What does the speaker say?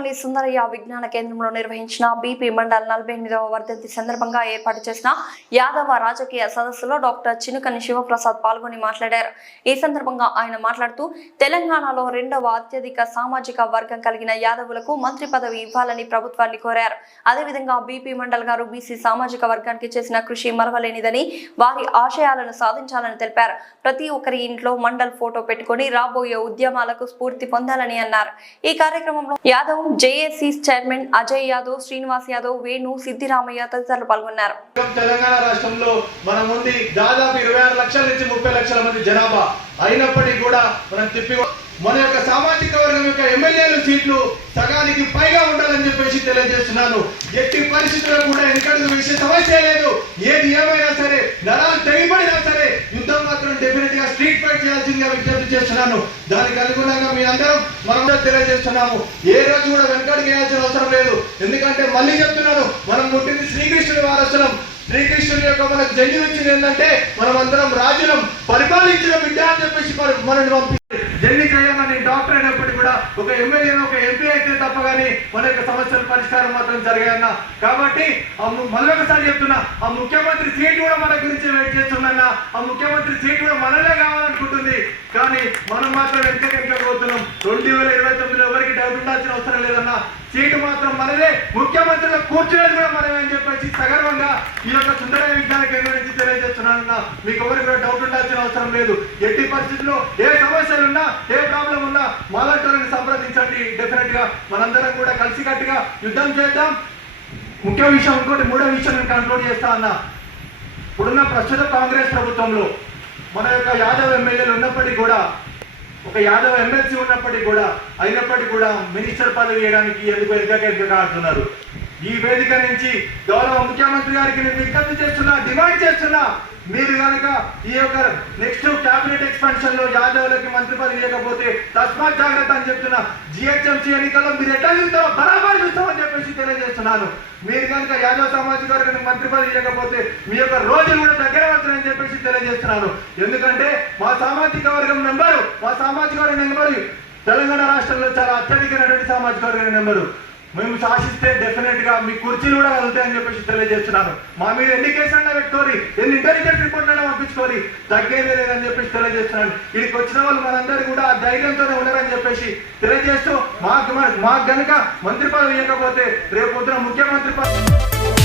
పట్టణంలోని సుందరయ్య విజ్ఞాన కేంద్రంలో నిర్వహించిన బీపీ మండల్ 48వ వర్ధంతి సందర్భంగా ఏర్పాటు చేసిన యాదవ రాజకీయ సదస్సులో డాక్టర్ చినుకని శివప్రసాద్ పాల్గొని మాట్లాడారు. ఈ సందర్భంగా ఆయన మాట్లాడుతూ తెలంగాణలో రెండవ అత్యధిక సామాజిక వర్గం కలిగిన యాదవులకు మంత్రి పదవి ఇవ్వాలని ప్రభుత్వాన్ని కోరారు. అదేవిధంగా బీపీ మండల్ గారు బీసీ సామాజిక వర్గానికి చేసిన కృషి మరవలేనిదని, వారి ఆశయాలను సాధించాలని తెలిపారు. ప్రతి ఒక్కరి ఇంట్లో మండల్ ఫోటో పెట్టుకుని రాబోయే ఉద్యమాలకు స్ఫూర్తి పొందాలని అన్నారు. ఈ కార్యక్రమంలో యాదవ్ జేఏసీ చైర్మన్ అజయ్ యాదవ్, శ్రీనివాస్ యాదవ్, వేణు, సిద్దిరామయ్య తదితరులు పాల్గొన్నారు. తెలంగాణ రాష్ట్రంలో మన ముందు దాదాపు 26 లక్షల నుంచి 30 లక్షల మంది జనాభా అయినప్పటికీ కూడా మనం మన యొక్క సామాజిక వర్గం యొక్క ఎమ్మెల్యేల సీట్లు సగానికి పైగా ఉండాలని చెప్పేసి తెలియజేస్తున్నాను. ఎట్టి పరిస్థితుల్లో కూడా ఎన్నికలకు వేసే సమస్య లేదు. ఏది ఏమైనా సరే, నరాలు తెగిపడినా సరే యుద్ధం మాత్రం డెఫినెట్ గా స్ట్రీట్ ఫైట్ చేయాల్సిందిగా విజ్ఞప్తి చేస్తున్నాను. దానికి అనుగుణంగా మీ అందరం మనం తెలియజేస్తున్నాము. ఏ రోజు కూడా వెనకడికి వేయాల్సిన అవసరం లేదు. ఎందుకంటే మళ్ళీ చెప్తున్నాను, మనం పుట్టింది శ్రీకృష్ణుడి వారసులం. శ్రీకృష్ణుని యొక్క మనకు జన్మించింది ఏంటంటే మనం అందరం రాజులం, పరిపాలించిన బిడ్డ అని చెప్పేసి మనల్ని పంపి జల్లి చేయమని డాక్టర్ అయినప్పటికీ కూడా ఒక ఎమ్మెల్యే ఒక ఎంపీ అయితే తప్ప కానీ మన యొక్క సమస్యల పరిష్కారం మాత్రం జరిగాయన్న. కాబట్టి మళ్ళొకసారి చెప్తున్నా, ఆ ముఖ్యమంత్రి సీట్ కూడా మన గురించి వెయిట్ చేస్తున్నా. ఆ ముఖ్యమంత్రి సీట్ కూడా మనలే కావాలనుకుంటుంది. కానీ మనం మాత్రం వెనకకి పోతున్నాం. 2029లో ఎవరికి డౌట్ ఉండాల్సిన అవసరం లేదన్నా. సీటు మాత్రం మనదే, ముఖ్యమంత్రిలో కూర్చునేది కూడా మనమే అని చెప్పేసి సగర్వంగా ఈ యొక్క సుందరయ్య విజ్ఞాన కేంద్రం నుంచి తెలియజేస్తున్నానన్నా. మీకు ఎవరికి కూడా డౌట్ ఉండాల్సిన అవసరం లేదు. ఎట్టి పరిస్థితుల్లో ఏ సమస్యలు ఉన్నా, ఏ ప్రాబ్లం ఉన్నా మాలాంటి సంప్రదించండి. డెఫినెట్ గా మనందరం కూడా కలిసికట్టుగా యుద్ధం చేద్దాం. ముఖ్య విషయం ఇంకోటి, మూడో విషయం నేను కంట్రోల్ చేస్తా అన్నా. ఇప్పుడున్న ప్రస్తుత కాంగ్రెస్ ప్రభుత్వంలో మన యొక్క యాదవ్ ఎమ్మెల్యేలు ఉన్నప్పటికీ కూడా, ఒక యాదవ్ ఎమ్మెల్సీ ఉన్నప్పటికీ కూడా, అయినప్పటికీ కూడా మినిస్టర్ పదవి ఇవ్వడానికి ఎందుకు ఎదుగా ఆడుతున్నారు. ఈ వేదిక నుంచి గౌరవ ముఖ్యమంత్రి గారికి నేను విజ్ఞప్తి చేస్తున్నా, డిమాండ్ చేస్తున్నా, మీరు కనుక ఈ యొక్క నెక్స్ట్ క్యాబినెట్ ఎక్స్పాన్షన్ లో యాదవులకి మంత్రి పదవి ఇవ్వకపోతే తస్మాత్ జాగ్రత్త అని చెప్తున్నా. జిహెచ్ఎంసీ ఎన్నికల్లో మీరు ఎట్లా చూస్తారో బరాబర్ చూస్తామని చెప్పేసి తెలియజేస్తున్నాను. మీరు కనుక యాదవ్ సామాజిక వర్గానికి మంత్రి పదవి ఇవ్వకపోతే మీ యొక్క రోజులు కూడా దగ్గర వస్తారని చెప్పేసి తెలియజేస్తున్నాను. ఎందుకంటే మా సామాజిక వర్గం నెంబరు, మా సామాజిక వర్గం నెంబరు తెలంగాణ రాష్ట్రంలో చాలా అత్యధికమైనటువంటి సామాజిక వర్గం నెంబరు. మేము శాసిస్తే డెఫినెట్ గా మీ కుర్చీలు కూడా కలుగుతాయని చెప్పేసి తెలియజేస్తున్నాను. మా మీద ఎన్ని కేసులన్నా పెట్టుకోరి, ఎన్ని ఇంటెలిజెన్స్ రిపోర్ట్లైనా పంపించుకోరి, తగ్గేదే లేదని చెప్పేసి తెలియజేస్తున్నాను. ఇక్కడికి వచ్చిన వాళ్ళు మనందరూ కూడా ఆ ధైర్యంతోనే ఉన్నారని చెప్పేసి తెలియజేస్తూ, మాకు గనుక మంత్రి పదవి ఇవ్వకపోతే రేపు పొద్దున ముఖ్యమంత్రి పదవి